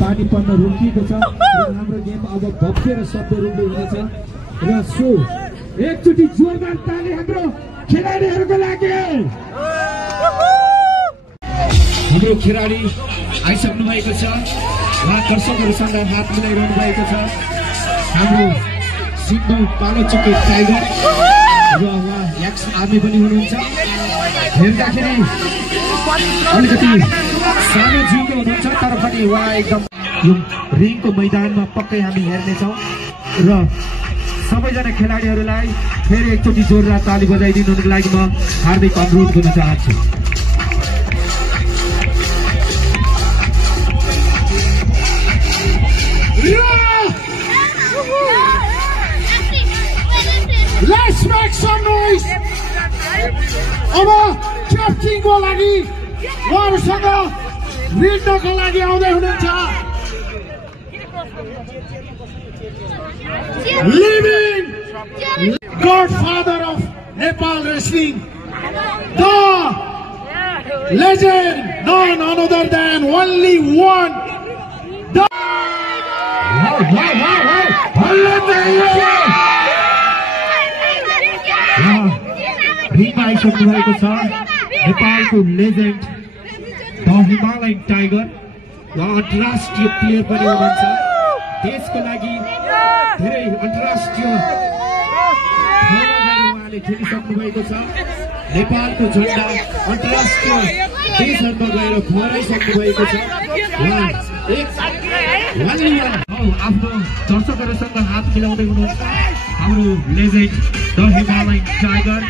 पानी पर्न रोकिएको छ र हाम्रो गेम अब भव्य र सभ्य रूपले हुनेछ र सो एकचोटि जोरदार ताली हाम्रो खेलाडीहरूको लागि। हाम्रो खेलाडी आइसक्नु भएको छ, उहाँ दर्शकहरूसँग हात मिलाइरहनु भएको छ। हाम्रो सिन्धु पालोचुके टाइगर र उहाँ एक्स आर्मी पनि हुनुहुन्छ। हेर्दाखेरि अलिकति सानो जिउको हुनुहुन्छ तर पनि उहाँ एकदम यो रिङको मैदानमा पक्कै हामी हेर्नेछौँ र सबैजना खेलाडीहरूलाई फेरि एकचोटि जोरदार ताली बजाइदिनुको लागि म हार्दिक अनुरोध गर्न चाहन्छु। Let's make some noise. अब क्याप्टिङको लागि उहाँहरूसँग भिड्नको लागि आउँदै हुनुहुन्छ living godfather of Nepal wrestling, the legend, none other than only one. रिङमा आइसक्नु भएको छ नेपालको लेजेन्ड द हिमालयन टाइगर। उहाँ अन्तर्राष्ट्रिय प्लेयर पनि हुनुहुन्छ। देशको लागि धेरै अन्तर्राष्ट्रिय उहाँले खेलिसक्नु भएको छ। नेपालको झन्डा अन्तर्राष्ट्रिय देशहरूमा गएर फहराइसक्नु भएको छ। उहाँ आफ्नो दर्शकहरूसँग हात मिलाउँदै हुनुहुन्छ। हाम्रो लेजेन्ड द हिमालयन टाइगर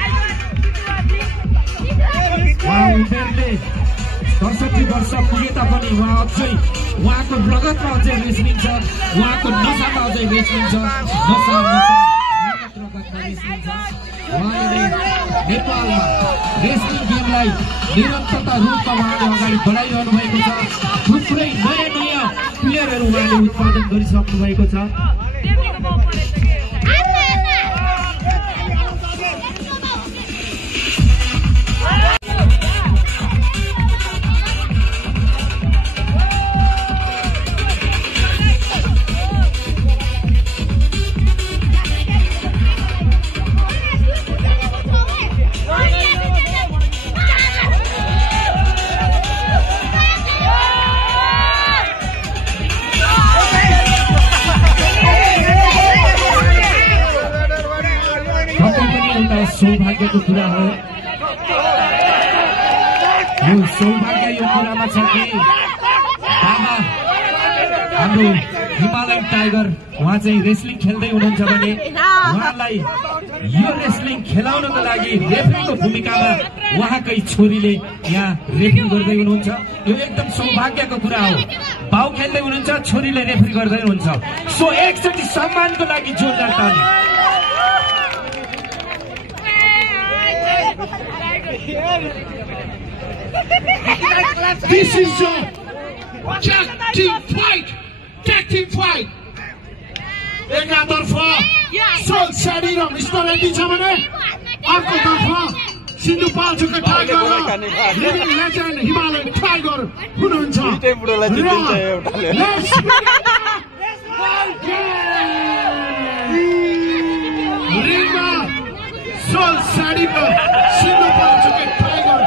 उहाँ उमेरले ६७ वर्ष पुगे तापनि उहाँ अझै उहाँको रगतमा अझै रेस्लिङ छ, उहाँको नसामा अझै रेस्लिङ छ, उहाँले नेपालमा रेस्लिङ गेमलाई निरन्तरता रूपमा उहाँले अगाडि बढाइरहनु भएको छ। थुप्रै नयाँ नयाँ प्लेयरहरू उहाँले उत्पादन गरिसक्नु भएको छ। सौभाग्यको कुरा हो यो सौभाग्य यो कुरामा छ कि बाबा हाम्रो हिमालयन टाइगर उहाँ चाहिँ रेस्लिङ खेल्दै हुनुहुन्छ भने उहाँलाई यो रेस्लिङ खेलाउनको लागि रेफ्रीको भूमिकामा उहाँकै छोरीले यहाँ रेफ्री गर्दै हुनुहुन्छ। यो एकदम सौभाग्यको कुरा हो। बाउ खेल्दै हुनुहुन्छ, छोरीले रेफ्री गर्दै हुनुहुन्छ। सो एकचोटि सम्मानको लागि जोरदार ताली। This is your tag team fight. Tag team fight. एकातर्फ सोल स्याडी र मिस्टर एन्डी छ भने अर्कोतर्फ सिन्धु पाल्चोके टाइगर र लिभिङ लेजेन्ड हिमालयन टाइगर हुनुहुन्छ। रिङमा सोल स्याडी र सिन्धु पाल्चोके टाइगर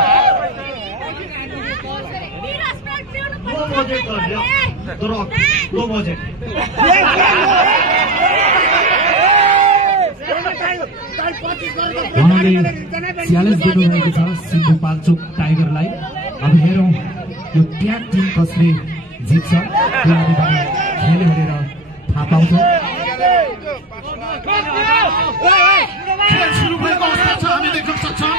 उहाँले च्यालेन्ज दिनुभएको छ सिन्धु पाल्चोक टाइगरलाई। अब हेरौँ यो ट्याग टिम कसले जित्छ, त्यो हामी खेल हेरेर थाहा पाउँछौँ। खेल सुरु भएको अवस्था छ, हामी देख्न सक्छौँ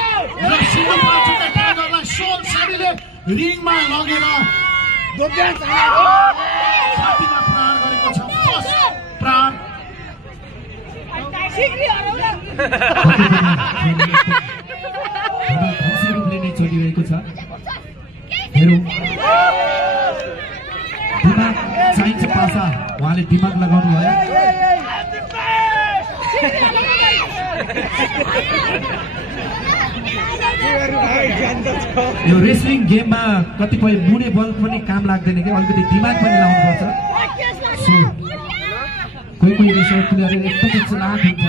र सिन्धु पाल्चोके टाइगरलाई सोल स्याडीले रिङमा लगेर छातीमा प्रहार गरेको छ। फर्स्ट प्रहार रूपले नै चलिरहेको छ। हेरौँ दिमाग चाहिन्छ पासा, उहाँले दिमाग लगाउनु भयो। यो रेसलिङ गेममा कतिपय मुने बल पनि काम लाग्दैन कि अलिकति दिमाग पनि लाउनुपर्छ कोही कोही रेसर प्लेयर एकदमै चलाक हुन्छ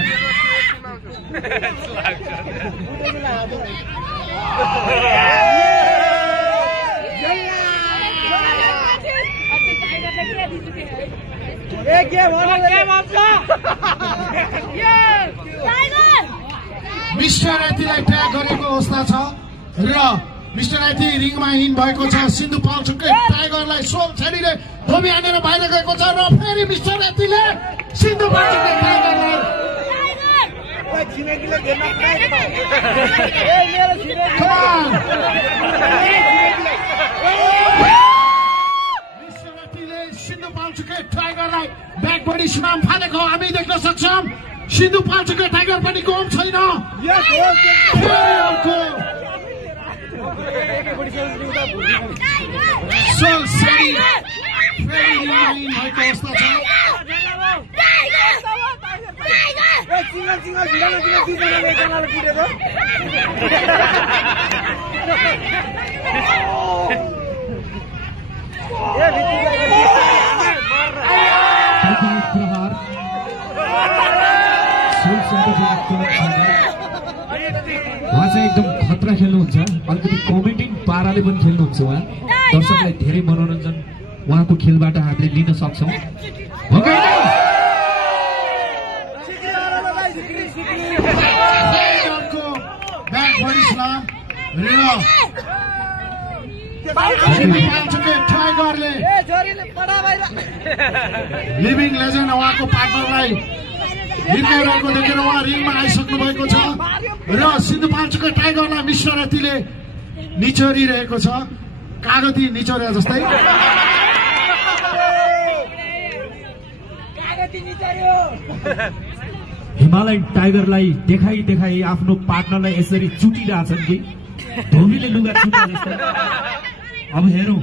मिस्टर एथीलाई ट्याग गरेको अवस्था छ र मिस्टर एथी रिङमा इन भएको छ सिन्धु पाल्चुके टाइगरलाई सोल छेडीले धोबी हानेर बाहिर गएको छ र फेरि मिस्टर एथीले सिन्धु पाल्चुके टाइगरलाई मिस्टर एथीले सिन्धु पाल्चुके टाइगरलाई ब्याक बडी स्नाम फालेको हामी देख्न सक्छौं सिन्धु पाल्चुके टाइगर पनि गम छैन सोल छेडी फेरि रिङमा इन भएको अवस्था छ उहाँ चाहिँ एकदम खतरा खेल्नुहुन्छ अलिकति कमेन्टिङ पाराले पनि खेल्नुहुन्छ उहाँ दर्शकलाई धेरै मनोरञ्जन उहाँको खेलबाट हामीले लिन सक्छौँ लिभिङ लेजेन्ड उहाँको पार्टनरलाई हिर्काइरहेको देखेर उहाँ रिङमा आइसक्नु भएको छ र सिन्धु पाल्चुके टाइगरलाई मिस्टर एथीले निचोरिरहेको छ कागती निचोरे जस्तै हिमालयन टाइगरलाई देखाई आफ्नो पार्टनरलाई यसरी चुटिरहेछन् कि धोबीले लुगा चुटे जस्तै अब हेरौँ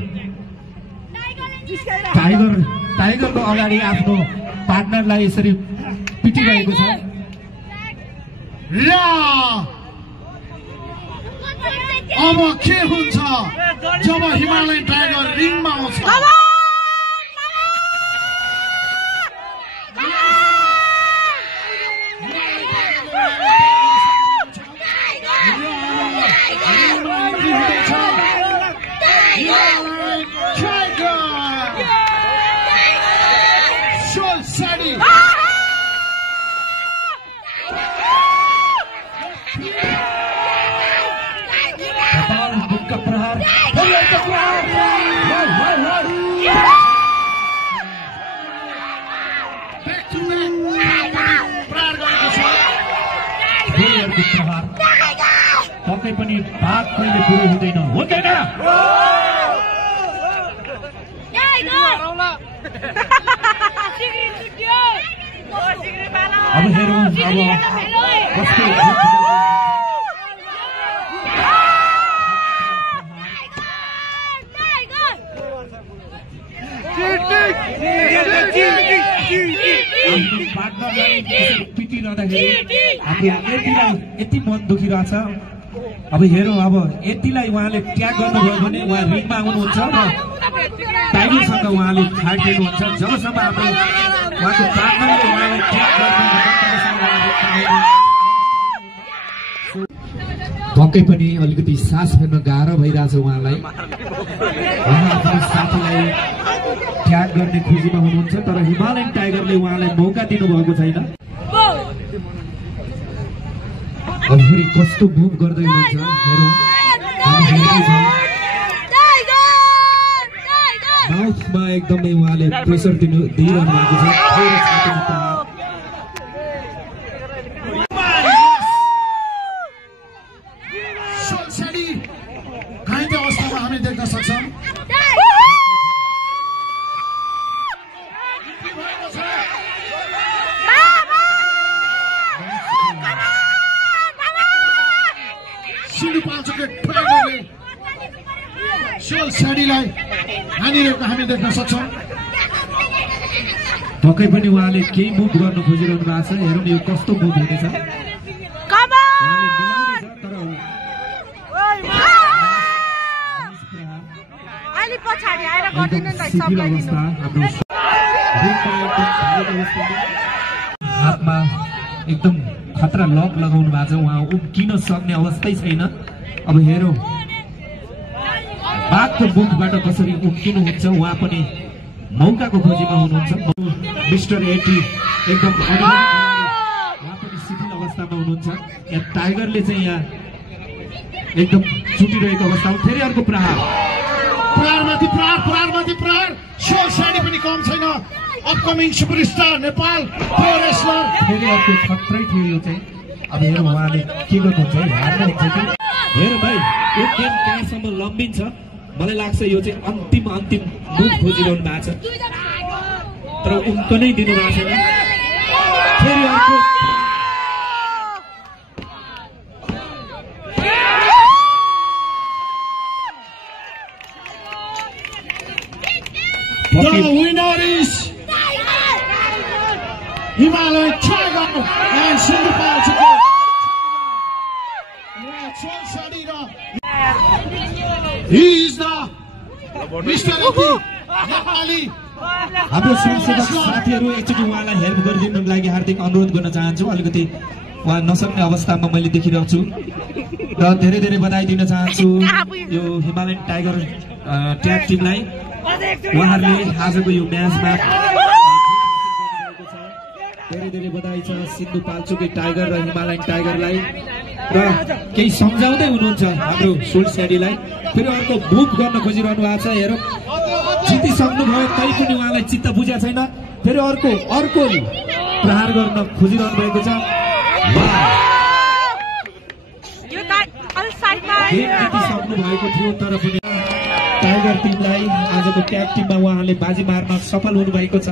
टाइगरको अगाडि आफ्नो पार्टनरलाई यसरी पिटिरहेको छ र अब के हुन्छ जब हिमालयन टाइगर रिङमा आउँछ पक्कै पनि भाग कहिले पुरो हुँदैन अब हेरौँ अब कस्तो पिटिरहँदाखेरि हाम्रो यति मन दुखिरहेछ अब हेरौँ अब यतिलाई उहाँले ट्याग गर्नुभयो भने उहाँ रिङमा आउनुहुन्छ र टाइगरसँग उहाँले फाइट खेल्नुहुन्छ जबसम्म हाम्रो उहाँको पार्टनरले उहाँलाई ट्याग पक्कै पनि अलिकति सास फेर्न गाह्रो भइरहेछ उहाँलाई उहाँ आफ्नो साथीलाई ट्याग गर्ने खोजीमा हुनुहुन्छ तर हिमालयन टाइगरले उहाँलाई मौका दिनुभएको छैन अब फेरि कस्तो मुभ गर्दै हुनुहुन्छ हेरौँ माउथमा एकदमै उहाँले प्रेसर दिइरहनु भएको छ घाइते अवस्थामा हामी देख्न सक्छौँ सिन्धु पाल्चुके टाइगरले सोल छेडीलाई हानिरहेको हामी देख्न सक्छौँ पक्कै पनि उहाँले केही मुभ गर्न खोजिरहनु भएको छ हेरौँ यो कस्तो मुभ हुनेछ शिथिल अवस्था हाम्रो हातमा एकदम खतरा लक लगाउनु भएको छ, उहाँ उम्किन सक्ने अवस्थै छैन। अब हेरौँ बाघको मुखबाट कसरी उम्किनुहुन्छ, उहाँ पनि मौकाको खोजीमा हुनुहुन्छ। मिस्टर एटी एकदम उहाँ पनि शिथिल अवस्थामा हुनुहुन्छ। यहाँ टाइगरले चाहिँ यहाँ एकदम छुटिरहेको अवस्थामा फेरि अर्को प्रहारमाथि प्रहार सोल साडी पनि कम छैन। Upcoming superstar Nepal pro wrestler फेरि अर्को खत्रै थियो यो चाहिँ। अब हेरौँ उहाँले के गर्नुहुन्छ है, हार्नुहुन्छ कि हेरौँ भाइ यो गेम कहाँसम्म लम्बिन्छ। मलाई लाग्छ यो चाहिँ अन्तिम मुभ खोजिरहनु भएको छ तर उनको नै दिनु भएको छैन। फेरि अर्को The winner is Himalayan Tiger and Singapore Chicken. He is the Mr. Nepali. हाम्रो स्वयंसेवक साथीहरू एकचोटि उहाँलाई हेल्प गरिदिनुको लागि हार्दिक अनुरोध गर्न चाहन्छु। अलिकति उहाँ नसक्ने अवस्थामा मैले देखिरहेको छु र धेरै धेरै बधाई दिन चाहन्छु यो हिमालयन टाइगर ट्याग टिमलाई। उहाँहरूले आजको यो म्याचमा धेरै धेरै बधाई छ सिन्धुपाल्चोकै टाइगर र हिमालयन टाइगरलाई। र केही सम्झाउँदै हुनुहुन्छ हाम्रो सोल स्याडीलाई। फेरि अर्को मुभ गर्न खोजिरहनु भएको छ, हेरौँ जितिसक्नु भयो तै पनि उहाँलाई चित्त बुझेको छैन। फेरि अर्को प्रहार गर्न खोजिरहनु भएको छ। जितिसक्नु भएको थियो तर पनि टाइगर टिमलाई आजको ट्याग टिममा उहाँले बाजी मार्न सफल हुनुभएको छ।